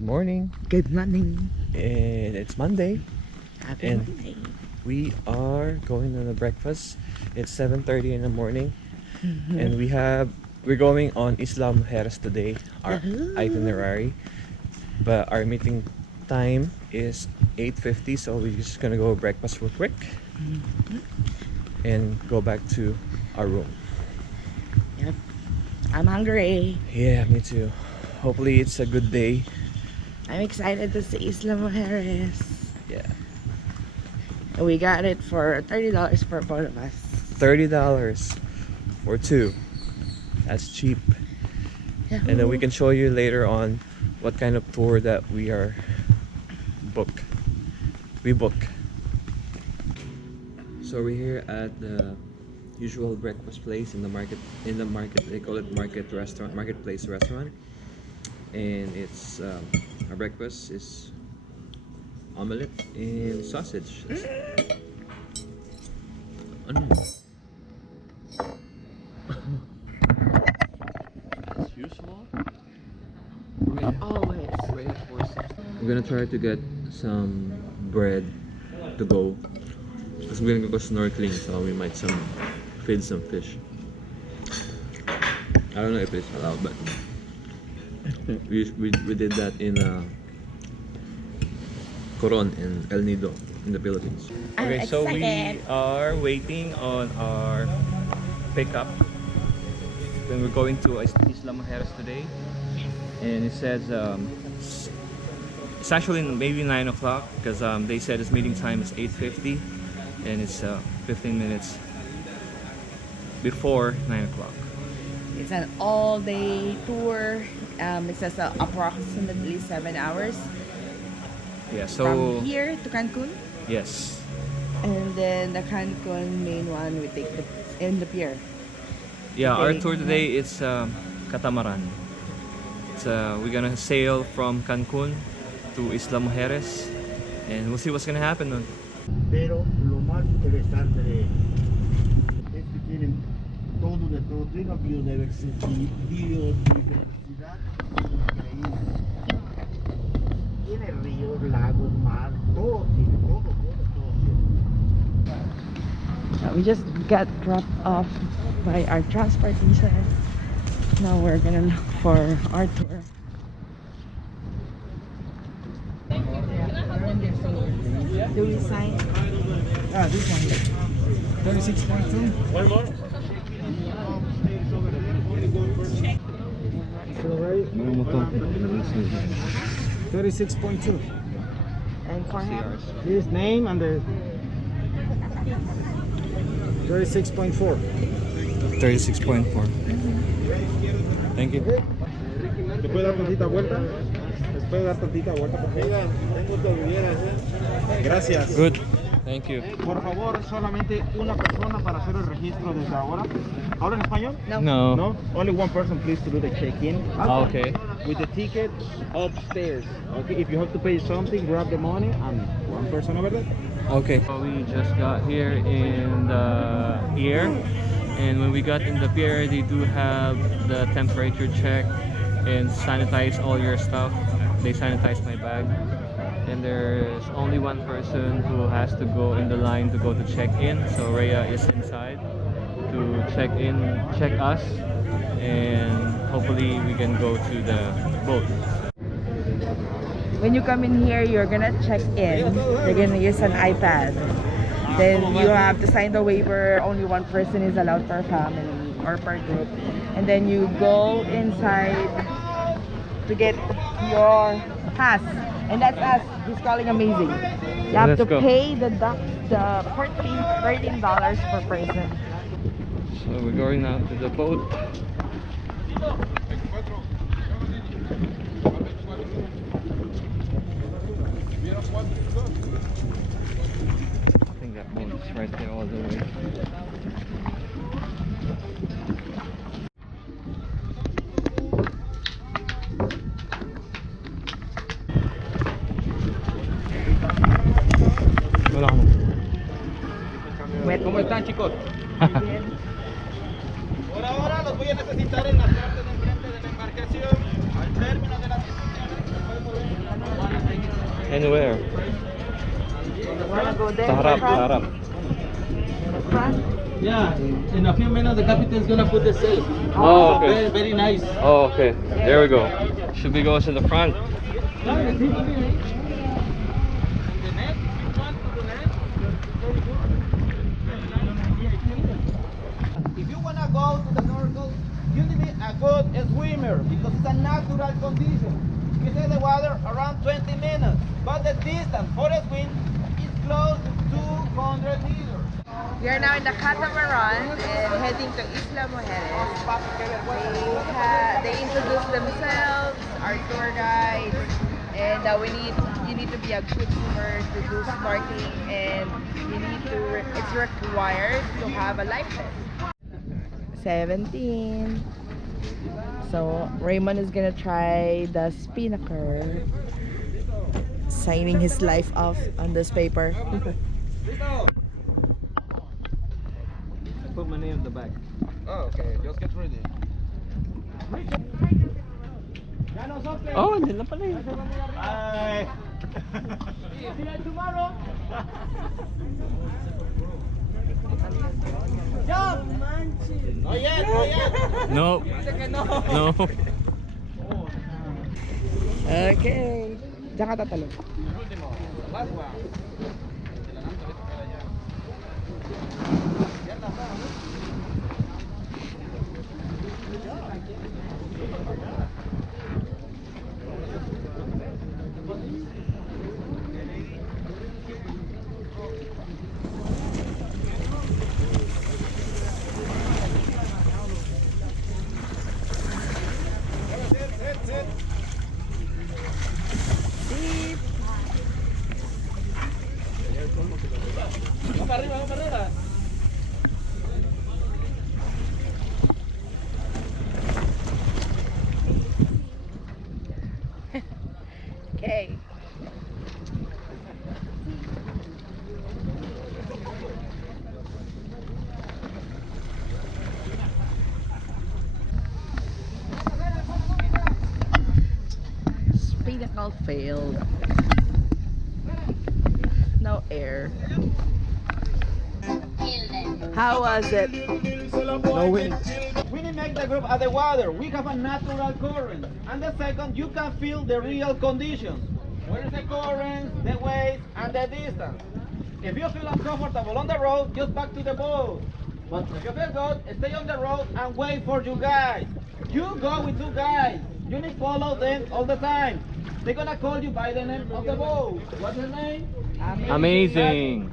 Good morning. Good morning. And it's Monday. Happy And Monday. we are going on a breakfast. It's 7:30 in the morning. And we're going on Isla Mujeres today, our itinerary. But our meeting time is 8:50, so we're just gonna go breakfast real quick and go back to our room. Yep. I'm hungry. Yeah, me too. Hopefully it's a good day. I'm excited to see Isla Mujeres. Yeah. We got it for $30 for both of us. $30 for two. That's cheap. Yahoo. And then we can show you later on what kind of tour that we book. So we're here at the usual breakfast place in the market. They call it marketplace restaurant. And it's our breakfast is omelette and sausage. Ano? As usual. Always. We're gonna try to get some bread to go because we're gonna go snorkeling, so we might feed some fish. I don't know if it's allowed, but we did that in Coron and El Nido in the Philippines. Okay, so we are waiting on our pickup. When we're going to Isla Mujeres today, and it says it's actually maybe 9 o'clock because they said its meeting time is 8:50, and it's 15 minutes before 9 o'clock. It's an all-day tour. It says approximately 7 hours. Yeah, so from here to Cancun. Yes. And then the Cancun main one we take in the pier. Yeah, Okay. our tour today is Catamaran. It's we're gonna sail from Cancun to Isla Mujeres, and we'll see what's gonna happen nun. Pero lo más interesante de es que tienen todo de todo, tiene una biodiversidad increíble. Tiene ríos, lagos, mar, todo tiene, todo tiene. We just got dropped off by our transportation. Now we're gonna look for our tour. Do we sign? This one here. 36.2. One more. Right. 36.2. And for him? His name and the 36.4. 36.4. Thank you. ¿Le puede dar tantita vuelta? ¿Les puede dar tantita vuelta, por favor? Tengo tuberías, Gracias. Good. Thank you. Por favor, solamente una persona para hacer el registro desde ahora. ¿Habla en español? No. No? Only one person, please, to do the check-in. Okay. With the ticket upstairs. Okay, if you have to pay something, grab the money and one person over there. Okay. So we just got here in the pier, and when we got in the pier, they do have the temperature check and sanitize all your stuff. They sanitize my bag, and there's only one person who has to go in the line to go to check in. So Rhea is inside to check us, and hopefully we can go to the boat. When you come in here, you're gonna check in. You're gonna use an iPad. Then you have to sign the waiver. Only one person is allowed per family or per group. And then you go inside to get your pass. And that's us. He's calling amazing. You have Let's to go. pay the $13 per person. So we're going now to the boat. I think that boat is right there all the way. Wet. ¿Cómo están, chicos? Por ahora los voy a necesitar Anywhere. Wanna go there? Sa harap, Front? sa harap. Front? Yeah, in a few minutes the captain is gonna put the sail. Oh, okay. Very, very nice. Oh, okay. There we go. Should we go in the front? If you wanna go to the snorkel, you need a good swimmer because it's a natural condition. You stay in the water around 20 minutes, but the distance for a swim is close to 200 meters. We are now in the Catamaran and heading to Isla Mujeres. They introduce themselves, our tour guide, and you need to be a good swimmer to do snorkeling, and it's required to have a life vest. 17. So Raymond is gonna try the spinnaker, signing his life off on this paper. Put my name in the back. Oh, okay. Just get ready. Oh, andyan na pala yun. Bye. See you tomorrow. Jump! Not yet, not yet. No. No. Okay. Diyan ka tatalo. Last one. Okay. Spinnacle failed. No air. How was it? No wind. We didn't make the group at the water. We have a natural current. And the second, you can feel the real conditions. Where is the current, the waves, and the distance. If you feel uncomfortable on the road, just back to the boat. But if you feel good, stay on the road and wait for you guys. You go with two guys. You need to follow them all the time. They're gonna call you by the name of the boat. What's your name? Amazing.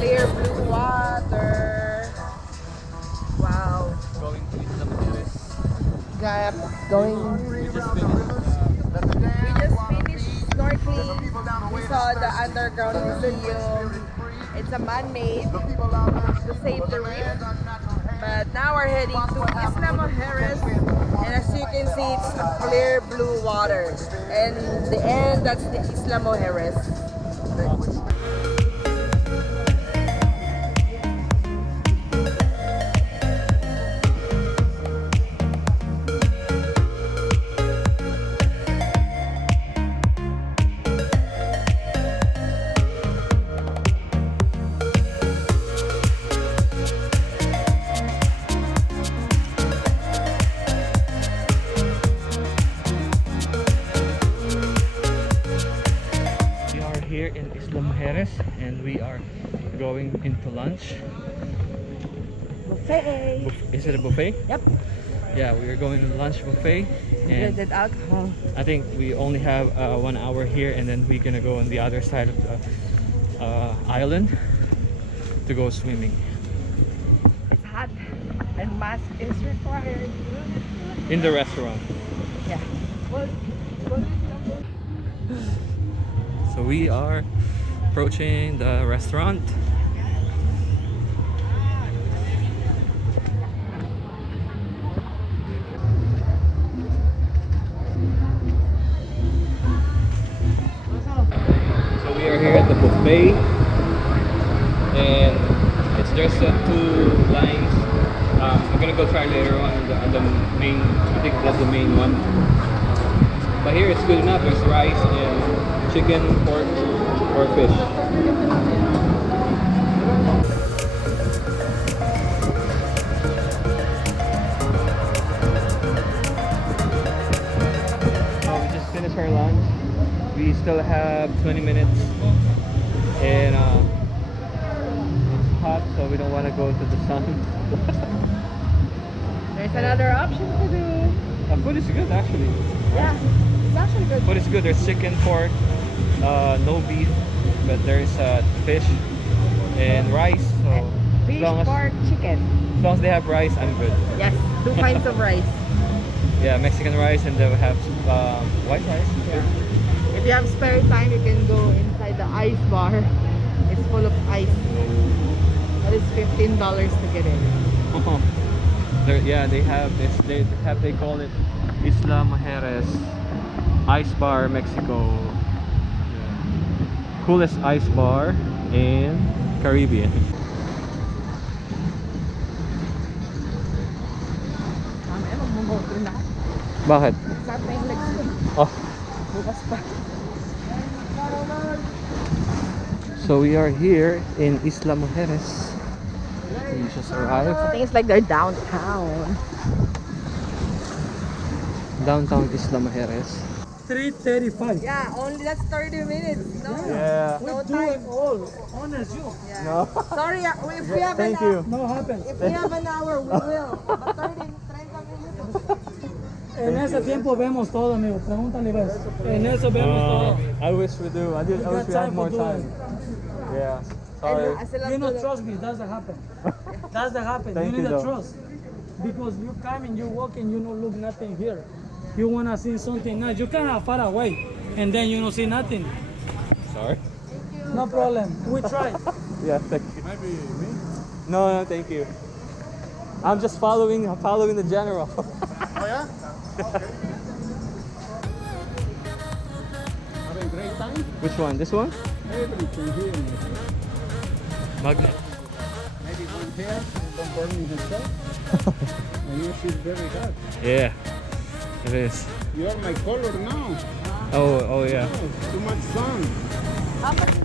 Clear blue water. Wow. Going to Isla Mujeres. Gap going. We just finished. We just finished snorkeling. We saw the underground museum. It's a man-made to save the reef. But now we're heading to Isla Mujeres, and as you can see, it's clear blue water. And the end, that's the Isla Mujeres. We are here in Isla Mujeres. Mujeres, and we are going into lunch. Buffet. Is it a buffet? Yep. Yeah, we are going to lunch buffet, and Blended alcohol. I think we only have 1 hour here, and then we're gonna go on the other side of the island to go swimming It's hot and mask is required. in the restaurant. Yeah. So we are approaching the restaurant. So we are here at the buffet, and it's just 2 lines. I'm gonna go try later on the main. I think that's the main one. But here it's good enough. There's rice and chicken, pork, or fish. So we just finished our lunch. We still have 20 minutes, and it's hot, so we don't want to go to the sun. There's another option to do. Food is good actually. Yeah. It's actually good. Food is good. There's chicken, pork, no beef, but there's fish and rice. So Fish, as pork, chicken. long as they have rice, I'm good. Yes. 2 kinds of rice. Yeah, Mexican rice, and then we have white rice. Yeah. If you have spare time, you can go inside the ice bar. It's full of ice. That is $15 to get in. Yeah, they have this. They call it Isla Mujeres Ice Bar, Mexico. Yeah. Coolest ice bar in Caribbean. Bakit? Oh. So we are here in Isla Mujeres. We just arrived. I think it's like they're downtown. Downtown Isla Mujeres. 3:35. Yeah, only that's 30 minutes. No. Yeah. No time. all. Honest you. Yeah. No. Sorry, if we have Thank an you. No happens. If we have an hour, we will. But 30 minutes. En ese tiempo vemos todo, amigo. Pregúntale, ves. En eso vemos todo. I wish we do. I wish we had more time. Yeah. Sorry. You know, trust me, that's the happen. That's the happen. Thank You you, need though. to trust. Because you come and you walk and you don't look nothing here. You want to see something nice. You cannot far away and then you don't see nothing. Sorry. No problem. We try. Yeah. Thank you. Maybe me? No, thank you. I'm just following the general. Oh yeah? Have a great time. Which one? This one? Everything here. Magnet. Maybe one hair, don't burn yourself. And you feel very hot. Yeah. It is. You are my color now. Oh yeah. Oh, too much sun. How much is